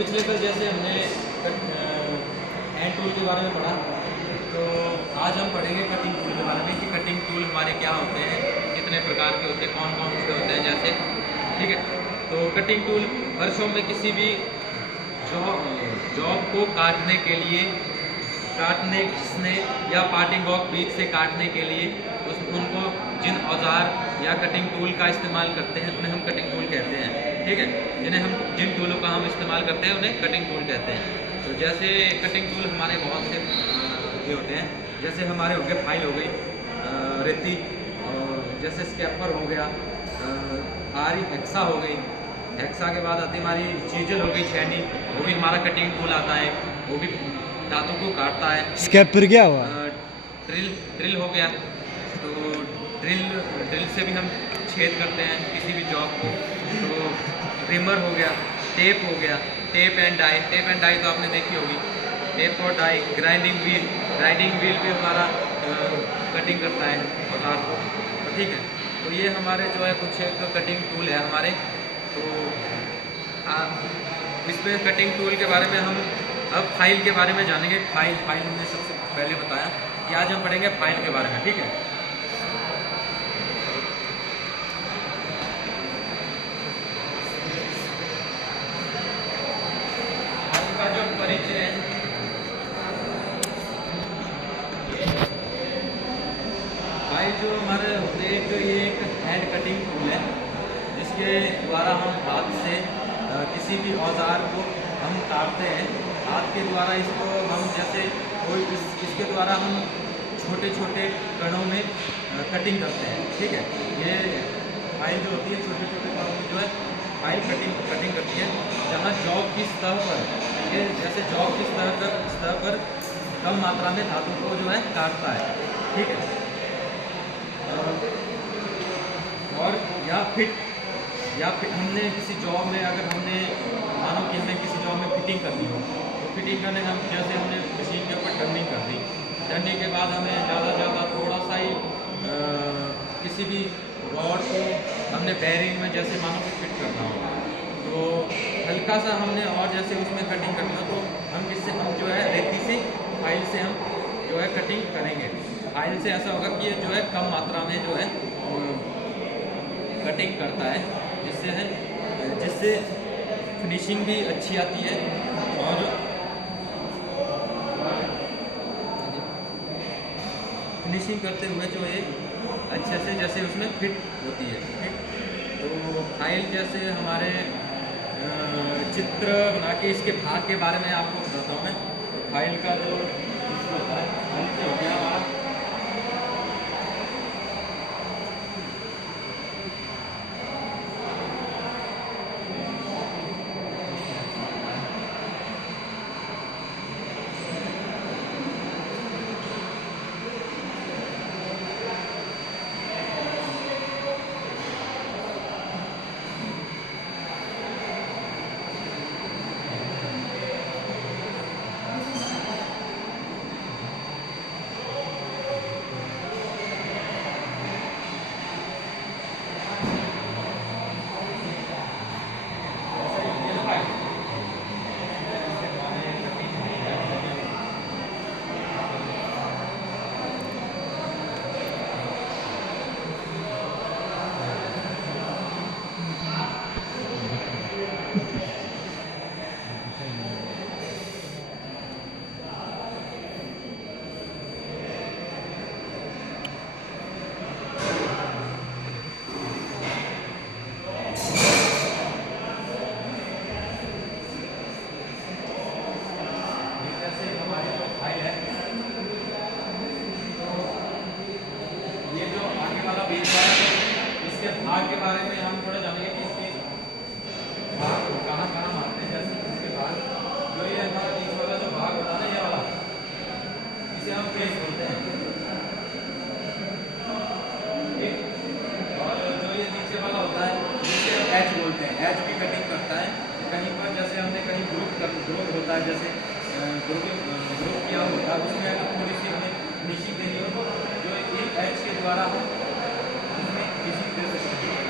पिछले कल जैसे हमने हैंड टूल के बारे में पढ़ा, तो आज हम पढ़ेंगे कटिंग टूल के बारे में कि कटिंग टूल हमारे क्या होते हैं, कितने प्रकार के होते हैं, कौन कौन से होते हैं जैसे। ठीक है, तो कटिंग टूल वर्षों में किसी भी जॉब को काटने के लिए, काटने घिसने या पार्टिंग ऑफ बीच से काटने के लिए उनको जिन औजार या कटिंग टूल का इस्तेमाल करते हैं उन्हें हम कटिंग टूल कहते हैं। ठीक है, जिन टूलों का हम इस्तेमाल करते हैं उन्हें कटिंग टूल कहते हैं। तो जैसे कटिंग टूल हमारे बहुत से ये होते हैं, जैसे हमारे हो गए फाइल हो गई, रेती, और जैसे स्कैपर हो गया, आरी हेक्सा हो गई, हेक्सा के बाद आती हमारी चीजल हो गई, छैनी, वो भी हमारा कटिंग टूल आता है, वो भी धातु को काटता है। स्कैपर क्या हुआ? ड्रिल हो गया, तो ड्रिल से भी हम छेद करते हैं किसी भी जॉब को। तो रिमर हो गया, टेप हो गया, टेप एंड डाई तो आपने देखी होगी, टेप और डाई। ग्राइंडिंग व्हील भी हमारा कटिंग करता है औजार को। तो ठीक है, तो ये हमारे जो है कुछ एक कटिंग टूल है हमारे। तो इसमें कटिंग टूल के बारे में हम अब फाइल के बारे में जानेंगे। फाइल हमने सबसे पहले बताया कि आज हम पढ़ेंगे फाइल के बारे में। ठीक है, फाइल का जो परिचय है, फाइल जो हमारे होते हैं, तो ये एक हैंड कटिंग टूल है जिसके द्वारा हम हाथ से किसी भी औजार को हम काटते हैं। हाथ के द्वारा इसको हम जैसे कोई इसके द्वारा हम छोटे छोटे कणों में कटिंग करते हैं। ठीक है, ये फाइल जो होती है छोटे छोटे कणों में जो है फाइल कटिंग करती है, जहाँ जॉब की सतह पर, ये जैसे जॉब की सतह पर कम मात्रा में धातु को जो है काटता है। ठीक है, और या फिट हमने किसी जॉब में, अगर हमने मानो कि हमें किसी जॉब में फिटिंग करनी हो, तो फिटिंग करने हम जैसे हमने मशीन के ऊपर टर्निंग कर दी, टर्निंग के बाद हमें ज़्यादा थोड़ा सा ही किसी भी रॉड को हमने बेयरिंग में जैसे मानो कि फिट करना हो, तो हल्का सा हमने और जैसे उसमें कटिंग करनी हो, तो हम जो है रेती से फाइल से हम जो है कटिंग करेंगे। फाइल से ऐसा होगा कि ये जो है कम मात्रा में जो है कटिंग करता है, जिससे फिनिशिंग भी अच्छी आती है, और फिनिशिंग करते हुए जो है अच्छे से जैसे उसमें फिट होती है। ठीक, तो फाइल जैसे हमारे चित्र बना के इसके भाग के बारे में आपको बताता हूँ मैं। तो फाइल का जो होता है, हो गया हमारा भाग के बारे में हम थोड़ा जानेंगे कि इसके भाग कहाँ कहाँ मारते हैं। जैसे इसके भाग जो ये हमारा बीच वाला जो भाग होता है ना, ये वाला, इसे हम फेस बोलते हैं। ठीक, और जो ये नीचे वाला होता है इसे हम एच बोलते हैं। एच भी कटिंग करता है कहीं पर, जैसे हमने कहीं ग्रुप होता है, जैसे ग्रुप किया होता है, उसमें अगर थोड़ी सी हमें फिनिशिंग देनी हो, जो एक एच के द्वारा हम उसमें फिनिशिंग दे सकते हैं।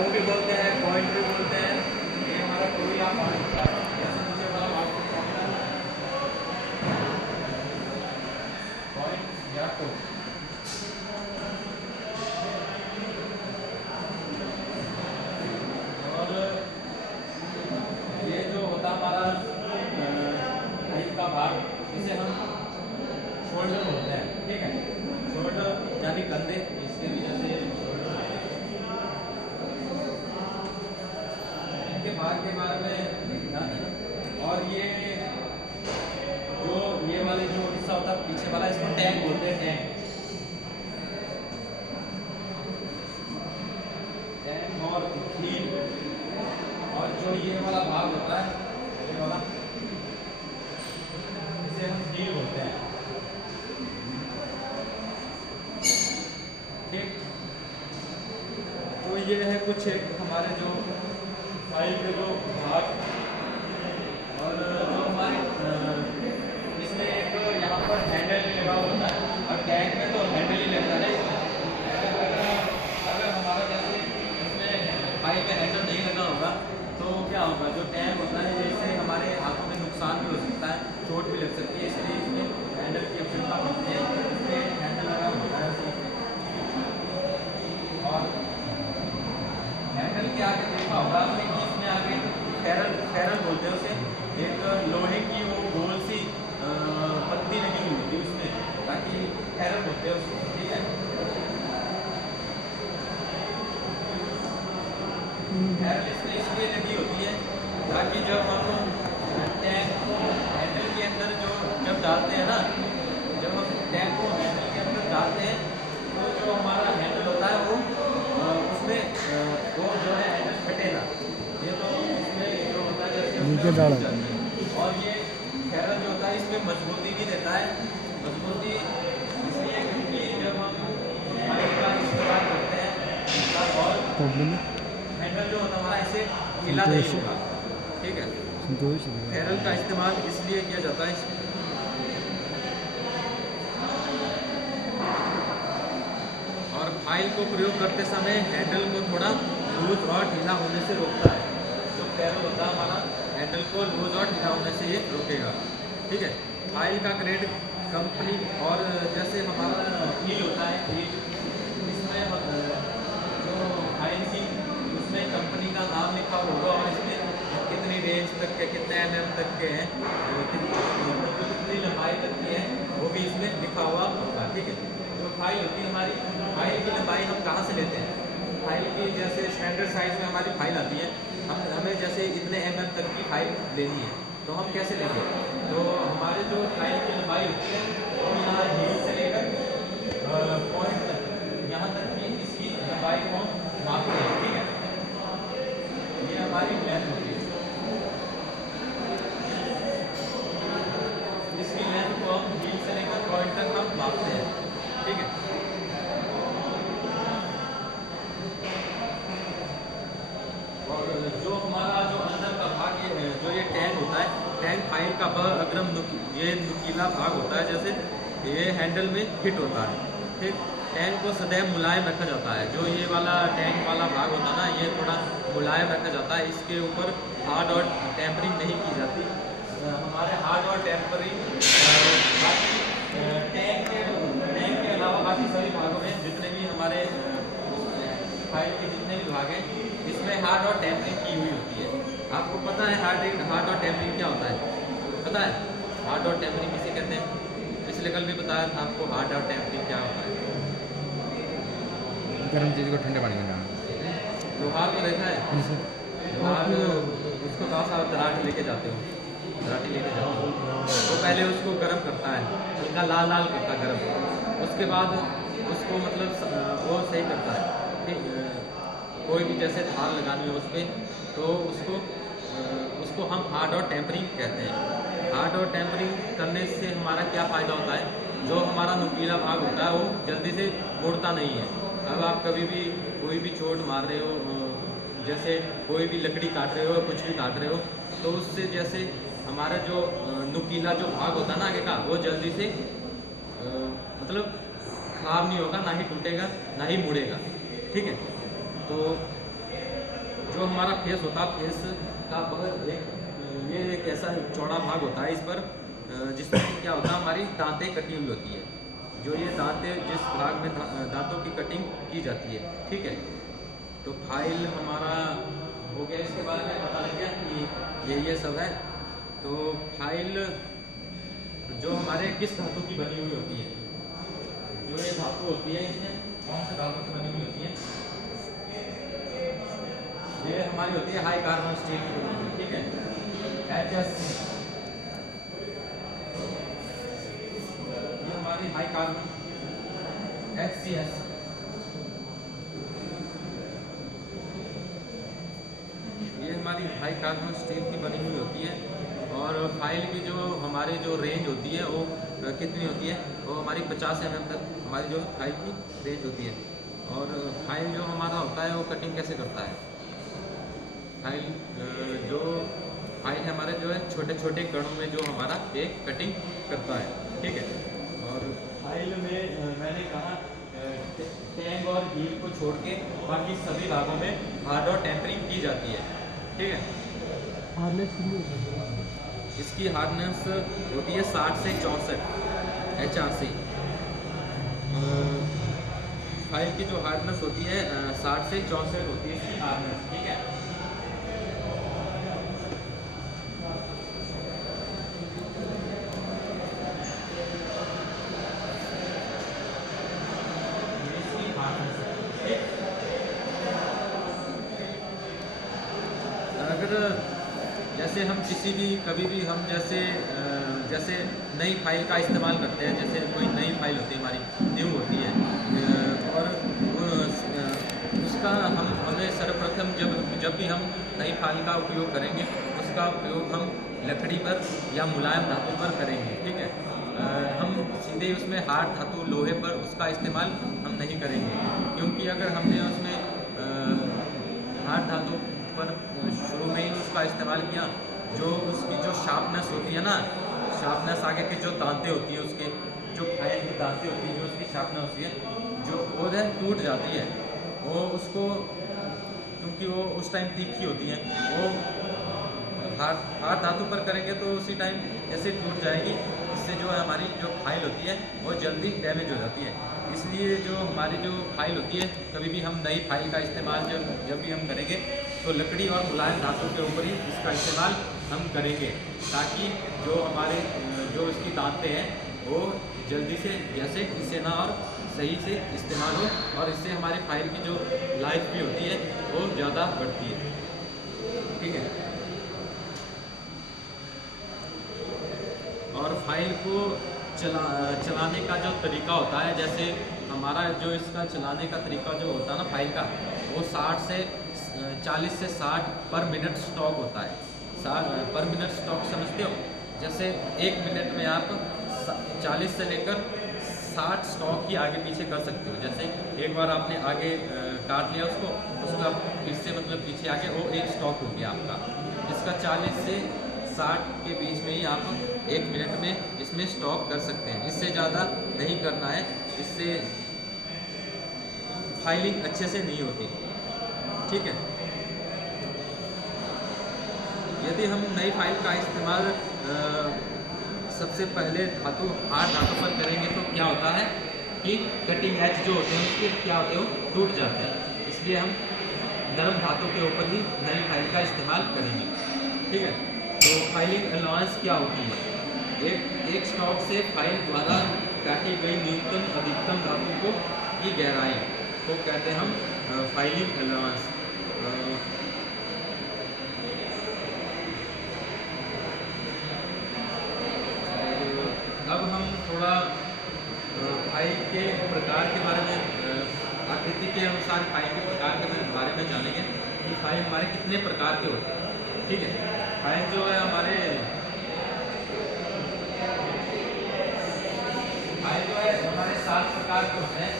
टो भी बोलते हैं, पॉइंट भी बोलते हैं। ये हमारा टो या पॉइंट जैसे नीचे वाला भाग को पॉइंट या टो। और ये जो होता हमारा हाइप का भाग, इसे हम शोल्डर बोलते हैं, ठीक है। शोल्डर यानी कंधे, इसके वजह से इनके भाग के बारे में देखना। और ये जो ये वाले जो हिस्सा होता है पीछे वाला, इसको टैंक बोलते हैं, टैंक और हील। और जो ये वाला भाग होता है, ये वाला, इसे हम हील बोलते हैं, ठीक। तो ये है कुछ एक हमारे जो फाइल के जो भाग। और जो हमारे इसमें एक यहाँ पर हैंडल भी लगा होता है, और टैंक में तो हैंडल ही लगता है। अगर हमारा जैसे इसमें फाइल में हैंडल नहीं लगा होगा तो क्या होगा, जो टैंक होता है इससे हमारे हाथों में नुकसान भी हो सकता है, चोट भी लग सकती है। इसलिए इसमें हैंडल की आवश्यकता होती है, इसमें हैंडल लगा होता है। और हैंडल के आगे देखा होगा आपने कि इसमें आगे फेरल बोलते हैं उसे, एक लोहे की वो गोल सी पत्ती लगी हुई होती है उसमें, ताकि फेरल बोलते हैं उसको, ठीक है। फेरल इसमें इसलिए लगी होती है ताकि जब हम टैंक को हैंडल के अंदर जब डालते हैं ना, जब हम टैंक को हैंडल के अंदर डालते हैं तो जो हमारा हैंडल होता है वो उसमें वो जो है हैंडल फटेगा। ये तो इसमें जो होता है जैसे, और ये फेरल जो होता है इसमें मजबूती भी देता है। मजबूती इसलिए क्योंकि जब हम फाइल का इस्तेमाल करते हैं और हैंडल जो होता है हमारा ऐसे हिला नहीं होगा, ठीक है। फेरल का इस्तेमाल इसलिए किया जाता है। और फाइल को प्रयोग करते समय हैंडल को थोड़ा लूज और ढीला होने से रोकता है। जो फेरल होता है हमारा हैंडल को लूज और ढीला होने से ये रोकेगा, ठीक है। फाइल का ग्रेड कंपनी, और जैसे हमारा हील होता है, हील इसमें जो फाइल की उसमें कंपनी का नाम लिखा होगा और इसमें कितनी रेंज तक के, कितने mm तक के हैं, कितनी लंबाई तक की है, वो भी इसमें लिखा हुआ होगा, ठीक है। जो फाइल होती है हमारी, फाइल की लंबाई हम कहाँ से लेते हैं? फाइल की जैसे स्टैंडर्ड साइज में हमारी फाइल आती है, हमें जैसे इतने mm तक की फाइल लेनी है, तो हम कैसे लेंगे? तो हमारे जो फाइल की लंबाई होती है वो यहाँ हील से लेकर पॉइंट तक, यहाँ तक की इसकी लंबाई को मापते हैं, ठीक है। ये हमारी लेंथ होती है, इसकी लेंथ को हम हील से लेकर पॉइंट तक हम मापते हैं, ठीक है। और जो हमारा जो अंदर का भाग जो ये टैंक होता है, टैंक फाइल का अग्रम ये नुकीला भाग होता है, जैसे ये हैंडल में फिट होता है, ठीक। टैंक को सदैव मुलायम रखा जाता है। जो ये वाला टैंक वाला भाग होता है ना, ये थोड़ा मुलायम रखा जाता है। इसके ऊपर हार्ड और टेम्परिंग नहीं की जाती। हमारे हार्ड और टेम्परिंग टैंक के अलावा बाकी सभी भागों में, जितने भी हमारे फाइल के जितने भी भाग हैं, इसमें हार्ड और टेम्परिंग की हुई होती है। आपको पता है हार्ड और टेम्परिंग क्या होता है? पता है हार्ड और टेम्परिंग किसे कहते हैं? पिछले कल भी बताया था आपको हार्ड और टेम्परिंग क्या होता है। गर्म चीज़ को ठंडे पानी में डालना। लोहार को देखा है? लोहार उसको कहाँ सा दराटी लेके जाते हो, दराटी लेके जाते हो, तो पहले उसको गर्म करता है, हल्का लाल लाल करता है गर्म, उसके बाद उसको मतलब वो सही करता है, ठीक। कोई भी जैसे धार लगानी हो उस पर, तो उसको हम हार्ड और टेम्परिंग कहते हैं। हार्ड और टेम्परिंग करने से हमारा क्या फ़ायदा होता है? जो हमारा नुकीला भाग होता है वो जल्दी से मुड़ता नहीं है। अब आप कभी भी कोई भी चोट मार रहे हो, जैसे कोई भी लकड़ी काट रहे हो, कुछ भी काट रहे हो, तो उससे जैसे हमारा जो नुकीला जो भाग होता है ना आगे का, वो जल्दी से मतलब खराब नहीं होगा, ना ही टूटेगा, ना ही मुड़ेगा, ठीक है। तो जो हमारा फेस होता है, फेस का बगल ये एक ऐसा चौड़ा भाग होता है इस पर, जिसमें क्या होता है, हमारी दांतें कटी हुई होती है। जो ये दांतें, जिस भाग में दांतों की कटिंग की जाती है, ठीक है। तो फाइल हमारा हो गया, इसके बारे में पता लग गया कि ये सब है। तो फाइल जो हमारे किस धातु की बनी हुई होती है, जो ये धातु होती है, इसमें कौन से धातु की बनी हुई होती है, ये हमारी होती है हाई कार्बन स्टील की बनी हुई, ठीक है, HSC। ये हमारी हाई कार्बन HCS, ये हमारी हाई कार्बन स्टील की बनी हुई होती है। और फाइल की जो हमारी जो रेंज होती है वो कितनी होती है, वो हमारी 50 mm तक हमारी जो फाइल की रेंज होती है। और फाइल जो हमारा होता है वो कटिंग कैसे करता है, फाइल जो फाइल हमारे जो है छोटे छोटे कणों में जो हमारा एक कटिंग करता है, ठीक है। और फाइल में मैंने कहा टैंग और हील को छोड़ के बाकी सभी भागों में हार्ड और टेम्परिंग की जाती है, ठीक है। हार्डनेस कितनी होती है? इसकी हार्डनेस होती है 60 से 64 HRC। फाइल की जो हार्डनेस होती है 60 से 64 होती है इसकी हार्डनेस, ठीक है। अगर जैसे हम किसी भी कभी भी हम जैसे नई फाइल का इस्तेमाल करते हैं, जैसे कोई नई फाइल होती है हमारी न्यू होती है, और उसका हमें सर्वप्रथम जब भी हम नई फाइल का उपयोग करेंगे, उसका उपयोग हम लकड़ी पर या मुलायम धातु पर करेंगे, ठीक है। हम सीधे उसमें हार्ड धातु लोहे पर उसका इस्तेमाल हम नहीं करेंगे, क्योंकि अगर हमने उसमें हार्ड धातु पर शुरू में ही उसका इस्तेमाल किया, जो उसकी जो शार्पनेस होती है ना, शार्पनेस आगे की जो दांतें होती है, उसके जो फाइल की दांतें होती है, जो उसकी शार्पनेस होती है, जो वो है टूट जाती है। वो उसको, क्योंकि वो उस टाइम तीखी होती है, वो हार्ड धातु पर करेंगे तो उसी टाइम ऐसे टूट जाएगी। इससे जो है हमारी जो फाइल होती है वो जल्दी डैमेज हो जाती है। इसलिए जो हमारी जो फाइल होती है, कभी भी हम नई फाइल का इस्तेमाल जब भी हम करेंगे तो लकड़ी और मुलायम धातु के ऊपर ही इसका इस्तेमाल हम करेंगे, ताकि जो हमारे जो इसकी दांतें हैं वो जल्दी से जैसे इससे ना और सही से इस्तेमाल हो, और इससे हमारी फाइल की जो लाइफ भी होती है वो ज़्यादा बढ़ती है, ठीक है। और फाइल को चलाने का जो तरीका होता है, जैसे हमारा जो इसका चलाने का तरीका जो होता है ना फाइल का, वो 40 से 60 पर मिनट स्टॉक होता है। 60 पर मिनट स्टॉक समझते हो? जैसे 1 मिनट में आप 40 से लेकर 60 स्टॉक ही आगे पीछे कर सकते हो। जैसे एक बार आपने आगे काट लिया उसको आप फिर से मतलब पीछे आके वो एक स्टॉक हो गया आपका। इसका 40 से 60 के बीच में ही आप 1 मिनट में इसमें स्टॉक कर सकते हैं। इससे ज़्यादा नहीं करना है, इससे फाइलिंग अच्छे से नहीं होती, ठीक है। यदि हम नई फाइल का इस्तेमाल सबसे पहले हार्ड धातु पर करेंगे तो क्या होता है कि कटिंग एज जो होते हैं उसके क्या होते हैं, वो टूट जाते हैं। इसलिए हम नरम धातु के ऊपर ही नई फाइल का इस्तेमाल करेंगे, ठीक है। तो फाइलिंग अलाउंस क्या होती है? एक स्टॉक से फाइल द्वारा काटी गई न्यूनतम अधिकतम धातु को की गहराई को कहते हैं हम फाइलिंग अलाउंस। अब हम थोड़ा फाइल के प्रकार के बारे में, आकृति के अनुसार फाइल के प्रकार के बारे में जानेंगे कि फाइल हमारे कितने प्रकार के होते हैं, ठीक है। फाइल जो है हमारे 7 प्रकार के होते हैं।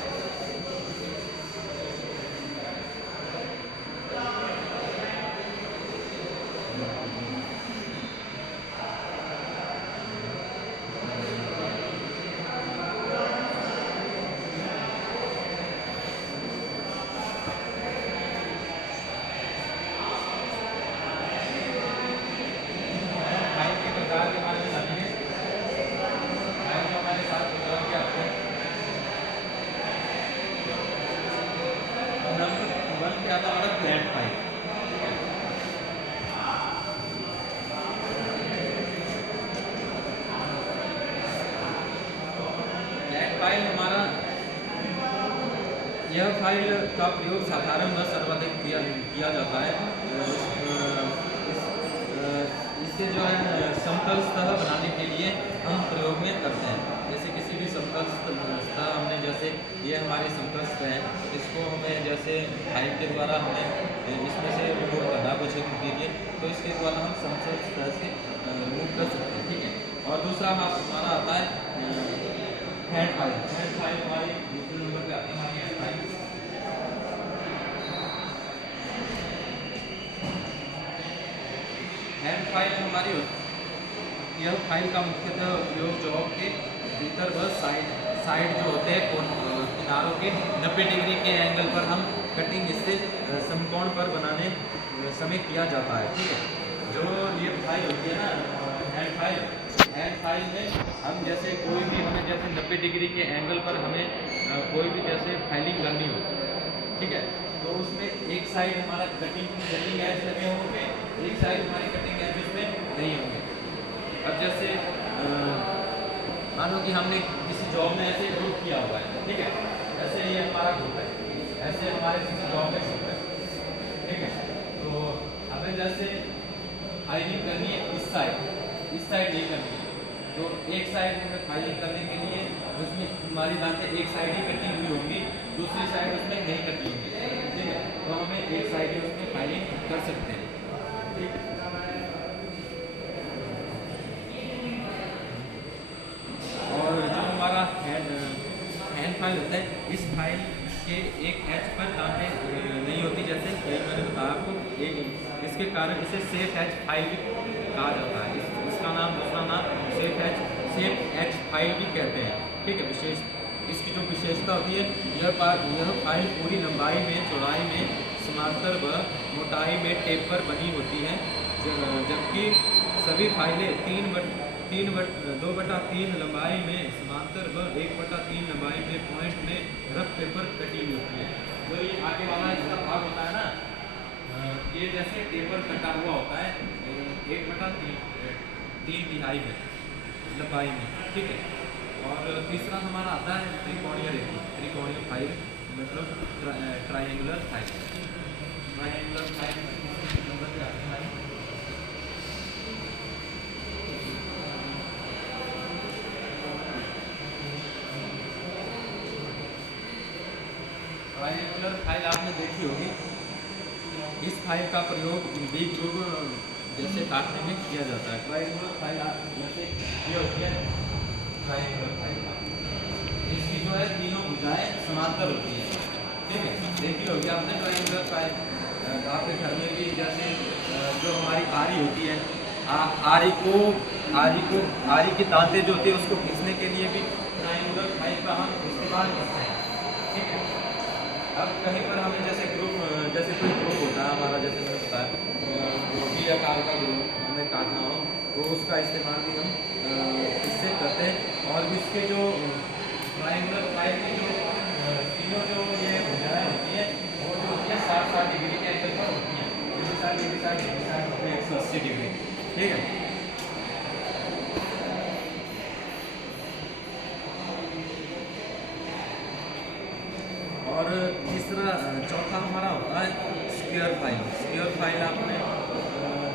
नंबर 1 क्या था हमारा फ्लैट फाइल। फ्लैट फाइल हमारा यह फाइल का प्रयोग साधारण व सर्वाधिक किया जाता है। इससे जो है समतल सतह बनाने के लिए हम प्रयोग में करते हैं। जैसे किसी भी समतल सतह हमने जैसे ये हमारी समतल सतह है, इसको हमें जैसे फाइल के द्वारा हमें इसमें से रिमूव करना कुछ के लिए, तो इसके द्वारा हम समतल सतह से रिमूव कर सकते हैं। ठीक है। और दूसरा हमारा आता है हेड फाइल। हेड फाइल हमारी दूसरे नंबर पे आती है हमारी हेड फाइल। हेड फाइल हमारी यह फाइल का मुख्यतः उपयोग जॉब के भीतर व साइड जो होते हैं किनारों के 90 डिग्री के एंगल पर हम कटिंग इससे समकोण पर बनाने समय किया जाता है। ठीक है। जो ये फाइल होती है ना हेड फाइल में हम जैसे कोई भी हमें जैसे 90 डिग्री के एंगल पर हमें कोई भी जैसे फाइलिंग करनी हो, ठीक है, तो उसमें एक साइड हमारा कटिंग एज लगे होंगे, एक साइड हमारी कटिंग एज उसमें नहीं होंगे। अब जैसे मानो कि हमने किसी जॉब में ऐसे ग्रुप किया हुआ है, ठीक है, ऐसे ये हमारा ग्रुप है, ऐसे हमारे किसी जॉब में ग्रुप है, ठीक है। तो हमें जैसे फाइलिंग करनी है इस साइड नहीं करनी है, तो एक साइड हमें फाइलिंग करने के लिए उसमें हमारी दांतें एक साइड ही कटी हुई होंगी, दूसरी साइड उसमें नहीं कटी होगी, ठीक है। तो हमें एक साइड ही उसमें फाइलिंग कर सकते हैं, ठीक। और जो हमारा हैंड फाइल होता है, इस फाइल के एक एज पर दांतें नहीं होती, जैसे मैंने बताया आपको, इसके कारण इसे सेफ एज फाइल भी कहा जाता है। इसका नाम दूसरा नाम सेफ एज फाइल भी कहते हैं, ठीक है। इसकी जो विशेषता होती है, यह फाइल पूरी लंबाई में, चौड़ाई में, समांतर व मोटाई में टेप पर बनी होती है, जबकि सभी फाइलें 2/3 लंबाई में समांतर व 1/3 लंबाई में पॉइंट में रफ पेपर कटी होती है। तो ये आगे वाला इसका भाग होता है ना, ये जैसे पेपर कटा हुआ होता है 1/3 में लंबाई में, ठीक है। और तीसरा हमारा आता है त्रिकोणीय फाइल, मतलब ट्रायंगुलर फाइल। नंबर पे आती है ट्रायंगुलर फाइल, आपने देखी होगी। इस फाइल का प्रयोग बीज जोग जैसे काटने में किया जाता है। ट्रायंगुलर फाइल जैसे ये होती है ट्रायंगुलर फाइल, इसकी जो है तीनों भुजाएं समांतर होती है, ठीक है। देखी होगी आपने ट्रायंगुलर फाइल, आपके घर में भी जैसे जो हमारी आरी होती है, आरी की दांतें जो होती है उसको खींचने के लिए भी ट्रायंगुलर फाइल का हम इस्तेमाल करते हैं, ठीक है। अब कहीं पर हमें जैसे कोई ग्रुप होता है हमारा, जैसे मैंने बताया रोटी आकार का ग्रुप हमें काटना हो, तो उसका इस्तेमाल भी हम इससे करते हैं। और इसके जो ट्रायंगुलर फाइल की जो तीनों जो ये भुजाएं होती है, वो जो होती है 60 डिग्री के एंगल पर होती हैं, 60 डिग्री 180 डिग्री, ठीक है। और चौथा हमारा होता है स्क्वायर फाइल। स्क्वायर फाइल आपने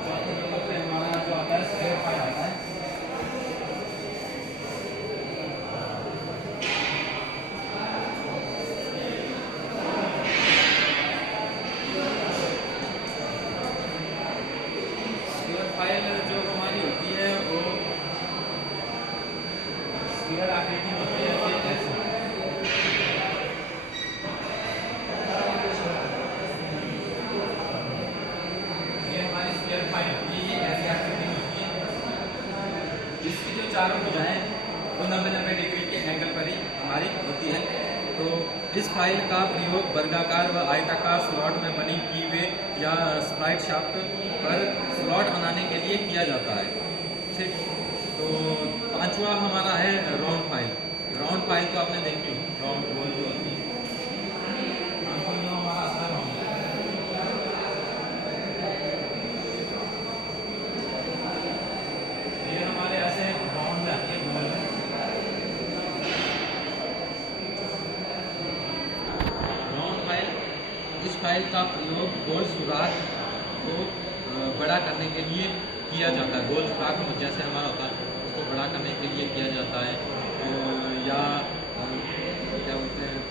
चौथे नंबर पे हमारा जो आता है स्क्वायर फाइल आता है। स्क्वायर फाइल जो हमारी होती है वो स्क्वायर आकृति होती है, ऐसे इसकी जो चारों भुजाएं वो 90 डिग्री के एंगल पर ही हमारी होती है। तो इस फाइल का प्रयोग वर्गाकार व आयताकार स्लॉट में बनी कीबोर्ड या स्प्राइट शाफ्ट पर स्लॉट बनाने के लिए किया जाता है, ठीक। तो पांचवा हमारा है राउंड फाइल। राउंड फाइल तो आपने देखी, राउंड गोल जो होती है, जो हमारा फाइल का प्रयोग गोल सुराख को बड़ा करने के लिए किया जाता है। गोल सुराख जैसे हमारा होता है उसको बड़ा करने के लिए किया जाता है, या क्या बोलते हैं